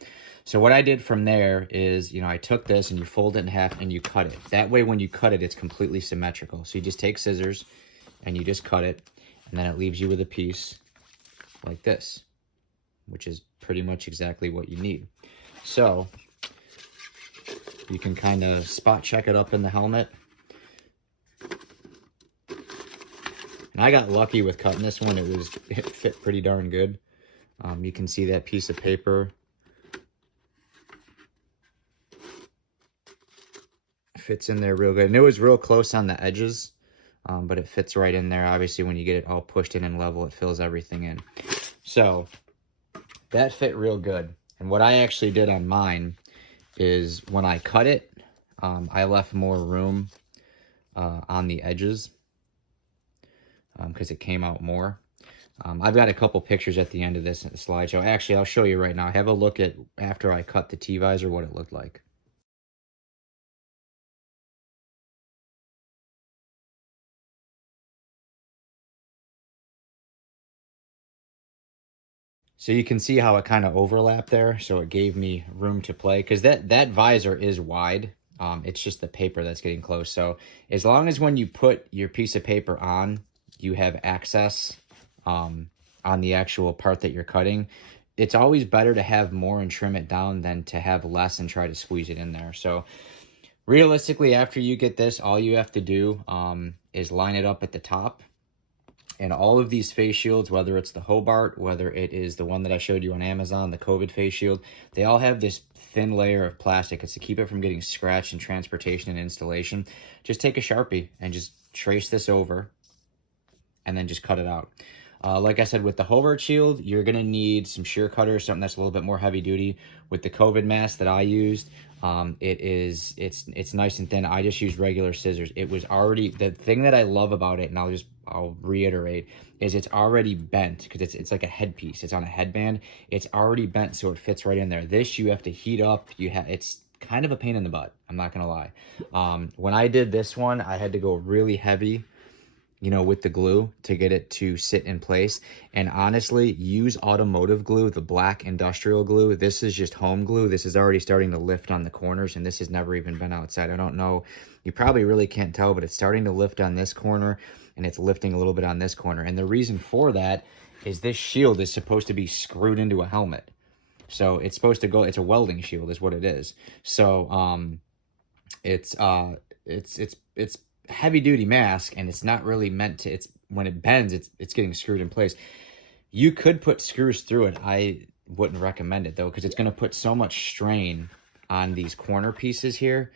So what I did from there is, you know, I took this and you fold it in half and you cut it. That way when you cut it, it's completely symmetrical. So you just take scissors and you just cut it, and then it leaves you with a piece like this, which is pretty much exactly what you need. So you can kind of spot check it up in the helmet. And I got lucky with cutting this one. It fit pretty darn good. You can see that piece of paper fits in there real good. And it was real close on the edges, but it fits right in there. Obviously, when you get it all pushed in and level, it fills everything in. So that fit real good. And what I actually did on mine is when I cut it, I left more room on the edges because it came out more. I've got a couple pictures at the end of this slideshow. Actually, I'll show you right now. Have a look at after I cut the T-visor, what it looked like. So you can see how it kind of overlapped there. So it gave me room to play because that visor is wide. It's just the paper that's getting close. So as long as when you put your piece of paper on, you have access on the actual part that you're cutting, it's always better to have more and trim it down than to have less and try to squeeze it in there. So realistically, after you get this, all you have to do is line it up at the top. And all of these face shields, whether it's the Hobart, whether it is the one that I showed you on Amazon, the COVID face shield, they all have this thin layer of plastic. It's to keep it from getting scratched in transportation and installation. Just take a Sharpie and just trace this over and then just cut it out. Like I said, with the Hobart shield, you're going to need some shear cutters, something that's a little bit more heavy duty. With the COVID mask that I used, it's nice and thin. I just used regular scissors. It was already, the thing that I love about it, and I'll reiterate, is it's already bent because it's like a headpiece. It's on a headband. It's already bent, so it fits right in there. This you have to heat up. It's kind of a pain in the butt. I'm not gonna lie. When I did this one, I had to go really heavy, you know, with the glue to get it to sit in place. And honestly, use automotive glue, the black industrial glue. This is just home glue. This is already starting to lift on the corners, and this has never even been outside. I don't know, you probably really can't tell, but it's starting to lift on this corner and it's lifting a little bit on this corner. And the reason for that is this shield is supposed to be screwed into a helmet. So it's supposed to go, it's a welding shield is what it is. So it's heavy duty mask, and it's not really meant to, it's when it bends, it's getting screwed in place. You could put screws through it. I wouldn't recommend it though, because it's going to put so much strain on these corner pieces here,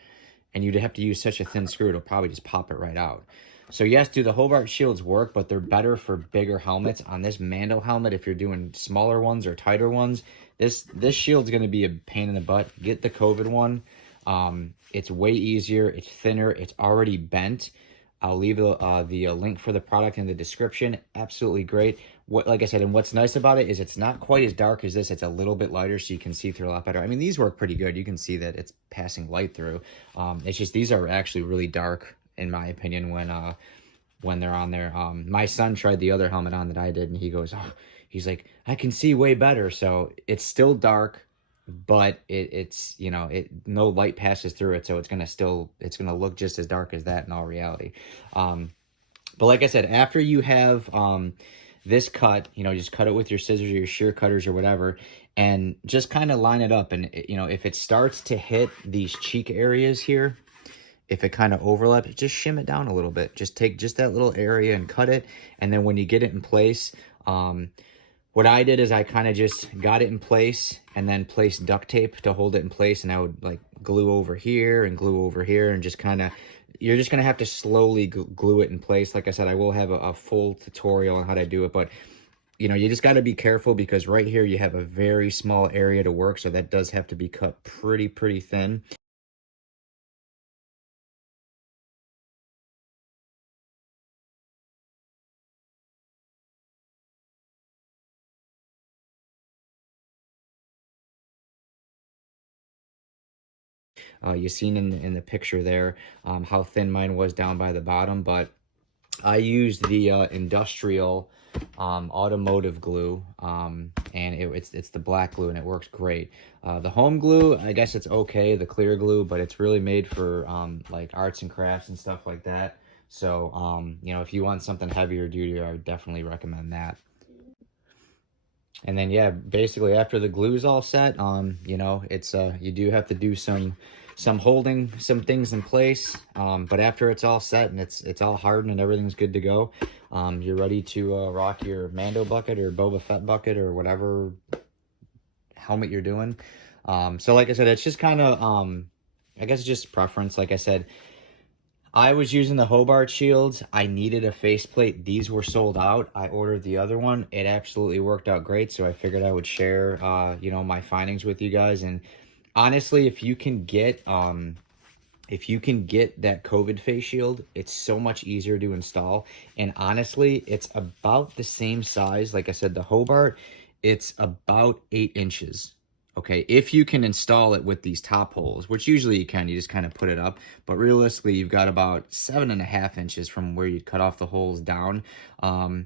and you'd have to use such a thin screw, it'll probably just pop it right out. So yes, do the Hobart shields work, but they're better for bigger helmets. On this Mando helmet, if you're doing smaller ones or tighter ones, this shield's going to be a pain in the butt. Get the COVID one. It's way easier. It's thinner. It's already bent. I'll leave the link for the product in the description. Absolutely great. Like I said, and what's nice about it is it's not quite as dark as this. It's a little bit lighter, so you can see through a lot better. I mean, these work pretty good. You can see that it's passing light through. It's just these are actually really dark, in my opinion, when they're on there. My son tried the other helmet on that I did, and he goes, oh, he's like, I can see way better. So it's still dark, but it's you know, no light passes through it, so it's gonna look just as dark as that in all reality. But like I said, after you have this cut, you know, just cut it with your scissors or your shear cutters or whatever, and just kind of line it up. And you know, if it starts to hit these cheek areas here, if it kind of overlaps, just shim it down a little bit. Just take just that little area and cut it, and then when you get it in place, what I did is I kind of just got it in place and then placed duct tape to hold it in place, and I would like glue over here and glue over here, and just kind of, you're just going to have to slowly glue it in place. Like I said, I will have a full tutorial on how to do it, but you know, you just got to be careful because right here you have a very small area to work, so that does have to be cut pretty thin. You seen in the picture there how thin mine was down by the bottom, but I used the industrial automotive glue, and it's the black glue, and it works great. The home glue, I guess it's okay, the clear glue, but it's really made for like arts and crafts and stuff like that. So, you know, if you want something heavier duty, I would definitely recommend that. And then, yeah, basically after the glue's all set, you know, it's you do have to do some holding some things in place, but after it's all set and it's all hardened and everything's good to go, you're ready to rock your Mando bucket or Boba Fett bucket or whatever helmet you're doing. So like I said, it's just kind of I guess just preference. Like I said, I was using the Hobart shields. I needed a faceplate. These were sold out. I ordered the other one. It absolutely worked out great, so I figured I would share you know, my findings with you guys. And honestly, if you can get that COVID face shield, it's so much easier to install. And honestly, it's about the same size. Like I said, the Hobart, it's about 8 inches. Okay, if you can install it with these top holes, which usually you can, you just kind of put it up. But realistically, you've got about 7.5 inches from where you'd cut off the holes down. I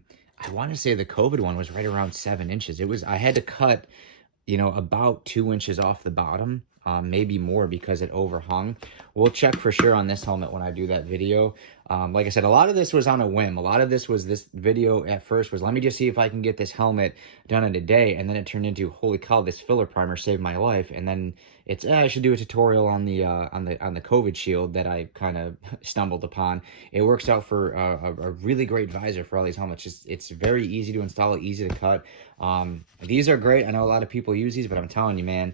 want to say the COVID one was right around 7 inches. I had to cut, you know, about 2 inches off the bottom, maybe more because it overhung. We'll check for sure on this helmet when I do that video. Like I said, a lot of this was on a whim. A lot of this video at first was, let me just see if I can get this helmet done in a day. And then it turned into, holy cow, this filler primer saved my life. And then it's, I should do a tutorial on the COVID shield that I kind of stumbled upon. It works out for a really great visor for all these helmets. It's very easy to install, easy to cut. These are great. I know a lot of people use these, but I'm telling you, man,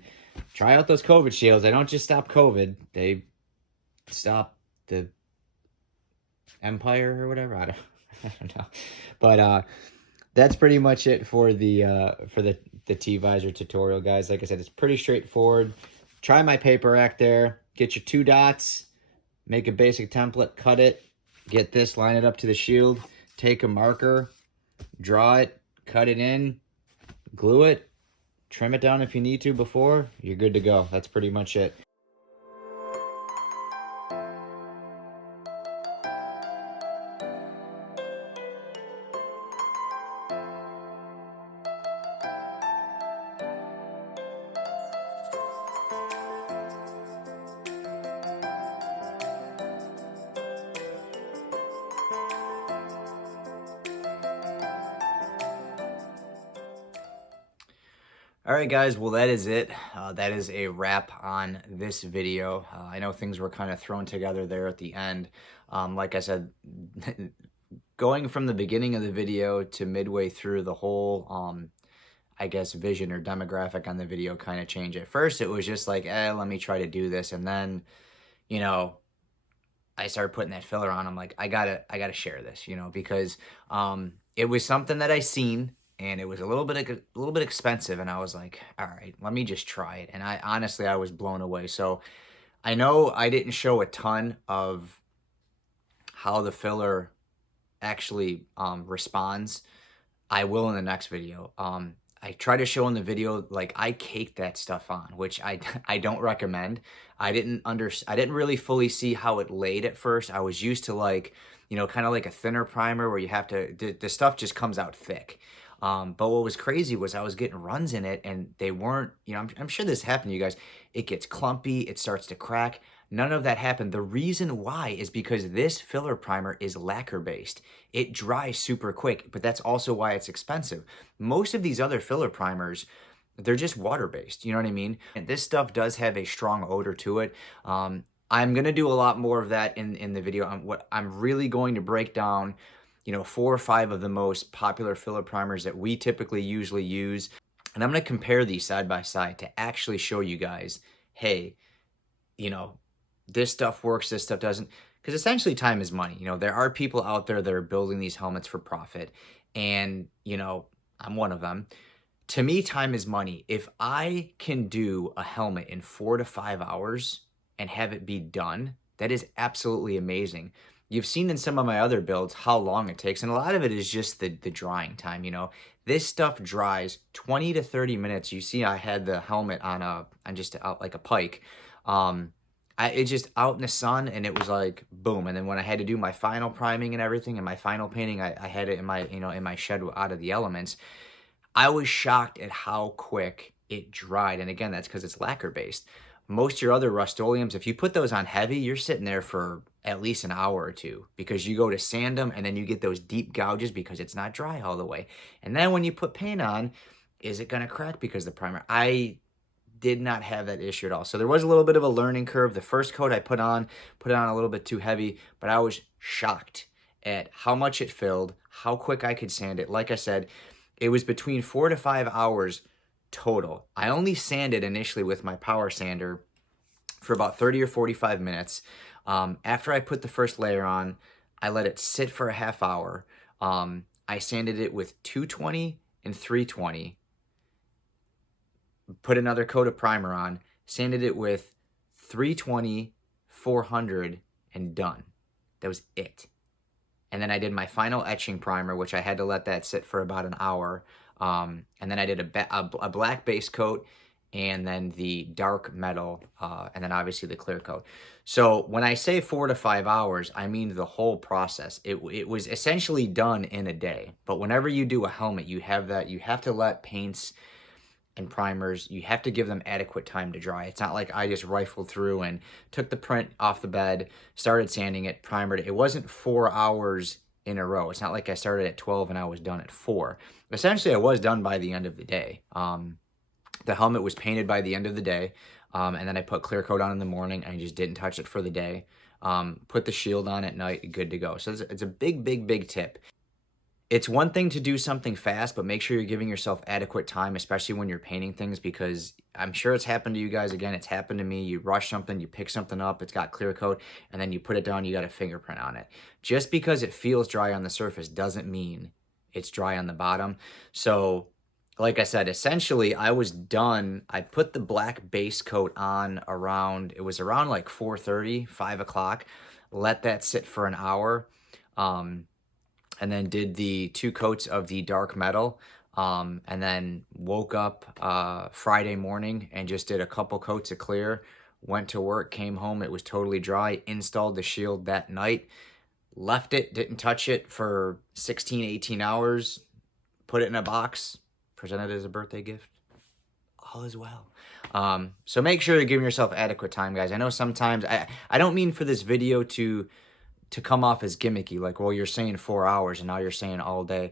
try out those COVID shields. They don't just stop COVID. They stop the empire or whatever. I don't know. But that's pretty much it for the T-visor tutorial, guys. Like I said, it's pretty straightforward. Try my paper rack there. Get your 2 dots. Make a basic template. Cut it. Get this. Line it up to the shield. Take a marker. Draw it. Cut it in. Glue it. Trim it down if you need to before. You're good to go. That's pretty much it. All right, guys, well, that is it. That is a wrap on this video. I know things were kind of thrown together there at the end. Like I said, going from the beginning of the video to midway through, the whole, I guess, vision or demographic on the video kind of changed. At first, it was just like, let me try to do this. And then, you know, I started putting that filler on. I'm like, I gotta share this, you know, because it was something that I seen. And it was a little bit expensive, and I was like, all right, let me just try it. And I was blown away. So I know I didn't show a ton of how the filler actually responds. I will in the next video. I try to show in the video, like, I caked that stuff on, which I don't recommend. I didn't really fully see how it laid at first. I was used to, like, you know, kind of like a thinner primer where you have to, the stuff just comes out thick. But what was crazy was I was getting runs in it, and they weren't, you know, I'm sure this happened to you guys. It gets clumpy, it starts to crack. None of that happened. The reason why is because this filler primer is lacquer based. It dries super quick, but that's also why it's expensive. Most of these other filler primers, they're just water based, you know what I mean? And this stuff does have a strong odor to it. I'm going to do a lot more of that in the video. I'm really going to break down, you know, 4 or 5 of the most popular filler primers that we typically usually use. And I'm going to compare these side by side to actually show you guys, hey, you know, this stuff works, this stuff doesn't. Because essentially time is money. You know, there are people out there that are building these helmets for profit. And, you know, I'm one of them. To me, time is money. If I can do a helmet in 4 to 5 hours and have it be done, that is absolutely amazing. You've seen in some of my other builds how long it takes, and a lot of it is just the drying time, you know. This stuff dries 20 to 30 minutes. You see I had the helmet on just like a pike. it just out in the sun, and it was like boom. And then when I had to do my final priming and everything and my final painting, I had it in my, you know, in my shed out of the elements. I was shocked at how quick it dried. And again, that's because it's lacquer based. Most of your other Rust-Oleums, if you put those on heavy, you're sitting there for at least an hour or two, because you go to sand them and then you get those deep gouges because it's not dry all the way. And then when you put paint on, is it going to crack because the primer? I did not have that issue at all. So there was a little bit of a learning curve. The first coat I put it on a little bit too heavy, but I was shocked at how much it filled, how quick I could sand it. Like I said, it was between 4 to 5 hours total. I only sanded initially with my power sander for about 30 or 45 minutes. After I put the first layer on, I let it sit for a half hour. I sanded it with 220 and 320. Put another coat of primer on, sanded it with 320, 400, and done. That was it. And then I did my final etching primer, which I had to let that sit for about an hour. And then I did a black base coat, and then the dark metal, and then obviously the clear coat. So when I say 4 to 5 hours, I mean the whole process. It was essentially done in a day. But whenever you do a helmet, you have to let paints and primers, you have to give them adequate time to dry. It's not like I just rifled through and took the print off the bed, started sanding it, primered it. It wasn't 4 hours in a row. It's not like I started at 12 and I was done at 4. Essentially, I was done by the end of the day. The helmet was painted by the end of the day, and then I put clear coat on in the morning, and I just didn't touch it for the day. Put the shield on at night, good to go. So it's a big, big, big tip. It's one thing to do something fast, but make sure you're giving yourself adequate time, especially when you're painting things, because I'm sure it's happened to you guys. Again, it's happened to me. You rush something, you pick something up, it's got clear coat, and then you put it down, you got a fingerprint on it. Just because it feels dry on the surface doesn't mean it's dry on the bottom. So, like I said, essentially, I was done. I put the black base coat on around like 4:30, 5 o'clock. Let that sit for an hour. And then did the 2 coats of the dark metal, and then woke up Friday morning and just did a couple coats of clear, went to work, came home, it was totally dry, installed the shield that night, left it, didn't touch it for 16, 18 hours, put it in a box, presented it as a birthday gift. All is well. So make sure you're giving yourself adequate time, guys. I know sometimes, I don't mean for this video to come off as gimmicky, like, well, you're saying 4 hours and now you're saying all day.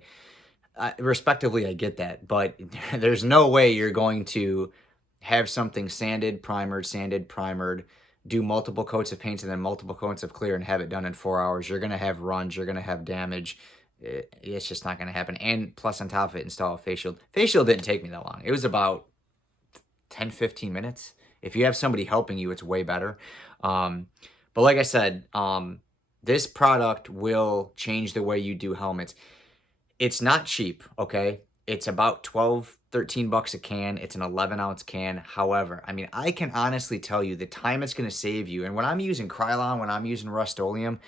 Respectively, I get that, but there's no way you're going to have something sanded, primered, do multiple coats of paint and then multiple coats of clear and have it done in 4 hours. You're going to have runs, you're going to have damage. It's just not going to happen. And plus on top of it, install a face shield. Face shield didn't take me that long. It was about 10, 15 minutes. If you have somebody helping you, it's way better. But like I said, this product will change the way you do helmets. It's not cheap, okay? It's about 12, 13 bucks a can. It's an 11-ounce can. However, I mean, I can honestly tell you the time it's going to save you. And when I'm using Krylon, when I'm using Rust-Oleum,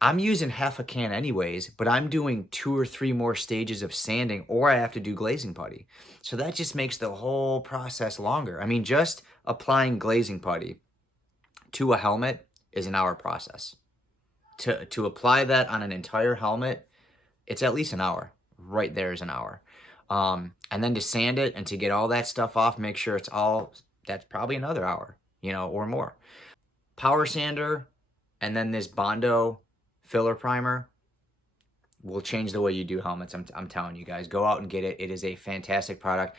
I'm using half a can anyways, but I'm doing 2 or 3 more stages of sanding, or I have to do glazing putty. So that just makes the whole process longer. I mean, just applying glazing putty to a helmet is an hour process. To apply that on an entire helmet, it's at least an hour. Right there is an hour. And then to sand it and to get all that stuff off, make sure it's all, that's probably another hour, you know, or more. Power sander and then this Bondo filler primer will change the way you do helmets. I'm telling you guys, go out and get it. It is a fantastic product.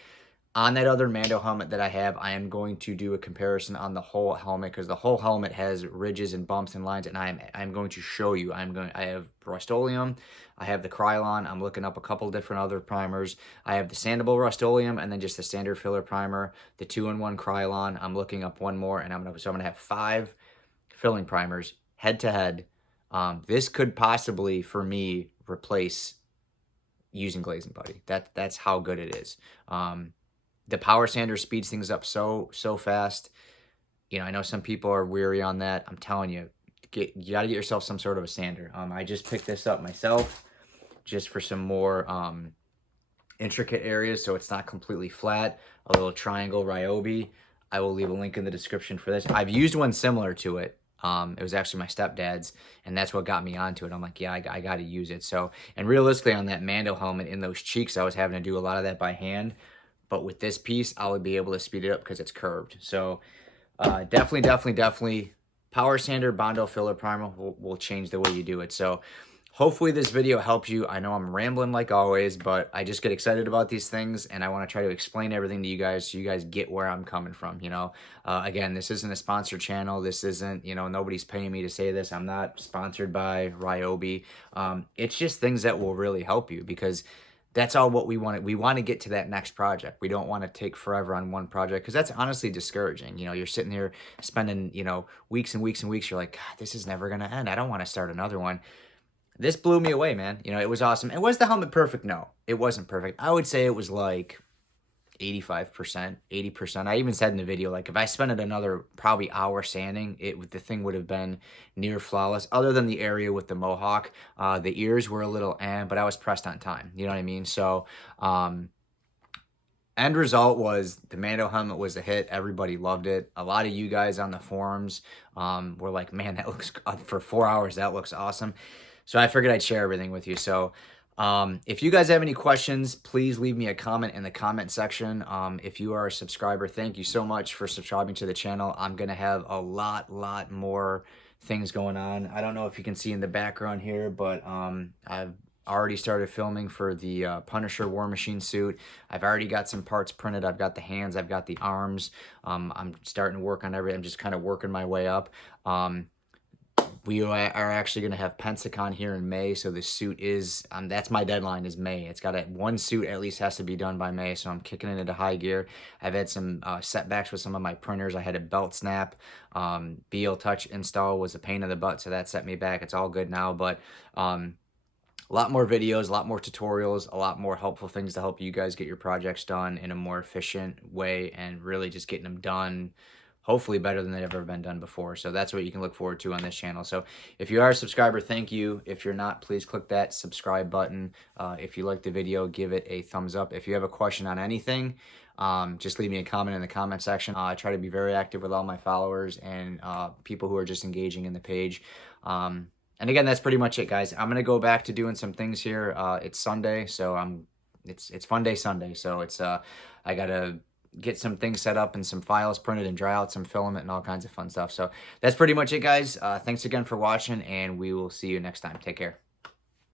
On that other Mando helmet that I have, I am going to do a comparison on the whole helmet, because the whole helmet has ridges and bumps and lines, and I'm going to show you. I have Rust-Oleum, I have the Krylon, I'm looking up a couple different other primers. I have the sandable Rust-Oleum and then just the standard filler primer, the 2-in-1 Krylon. I'm looking up one more, and I'm gonna have 5 filling primers head to head. This could possibly, for me, replace using glazing putty. That's how good it is. The power sander speeds things up so fast. You know, I know some people are weary on that. I'm telling you, you got to get yourself some sort of a sander. I just picked this up myself just for some more intricate areas, so it's not completely flat. A little triangle Ryobi. I will leave a link in the description for this. I've used one similar to it. It was actually my stepdad's, and that's what got me onto it. I'm like, yeah, I got to use it. So, and realistically on that Mando helmet in those cheeks, I was having to do a lot of that by hand. But with this piece, I would be able to speed it up because it's curved. So definitely power sander, Bondo filler primer will change the way you do it. So hopefully this video helps you. I know I'm rambling like always, but I just get excited about these things, and I want to try to explain everything to you guys so you guys get where I'm coming from, you know. Again, this isn't a sponsored channel. This isn't, you know, nobody's paying me to say this. I'm not sponsored by Ryobi. It's just things that will really help you, because that's all what we want. We want to get to that next project. We don't want to take forever on one project, because that's honestly discouraging. You know, you're sitting here spending, you know, weeks and weeks and weeks. You're like, God, this is never going to end. I don't want to start another one. This blew me away, man. You know, it was awesome. And was the helmet perfect? No, it wasn't perfect. I would say it was like 85%, 80%. I even said in the video, like, if I spent another probably hour sanding, the thing would have been near flawless, other than the area with the mohawk. The ears were a little but I was pressed on time. You know what I mean? So, end result was the Mando helmet was a hit. Everybody loved it. A lot of you guys on the forums were like, man, that looks, for 4 hours, that looks awesome. So I figured I'd share everything with you. So if you guys have any questions, please leave me a comment in the comment section. If you are a subscriber, thank you so much for subscribing to the channel. I'm going to have a lot more things going on. I don't know if you can see in the background here, but I've already started filming for the Punisher War Machine suit. I've already got some parts printed. I've got the hands, I've got the arms. I'm starting to work on everything. I'm just kind of working my way up. We are actually going to have Pensacon here in May, so the suit is, that's my deadline, is May. It's got one suit at least has to be done by May, so I'm kicking it into high gear. I've had some setbacks with some of my printers. I had a belt snap. BL Touch install was a pain in the butt, so that set me back. It's all good now, but a lot more videos, a lot more tutorials, a lot more helpful things to help you guys get your projects done in a more efficient way, and really just getting them done hopefully better than they've ever been done before. So that's what you can look forward to on this channel. So if you are a subscriber, thank you. If you're not, please click that subscribe button. If you like the video, give it a thumbs up. If you have a question on anything, just leave me a comment in the comment section. I try to be very active with all my followers and people who are just engaging in the page. And again, that's pretty much it, guys. I'm gonna go back to doing some things here. It's Sunday, so it's Fun Day Sunday. So it's I gotta get some things set up and some files printed and dry out some filament and all kinds of fun stuff. So that's pretty much it, guys. Thanks again for watching, and we will see you next time. Take care.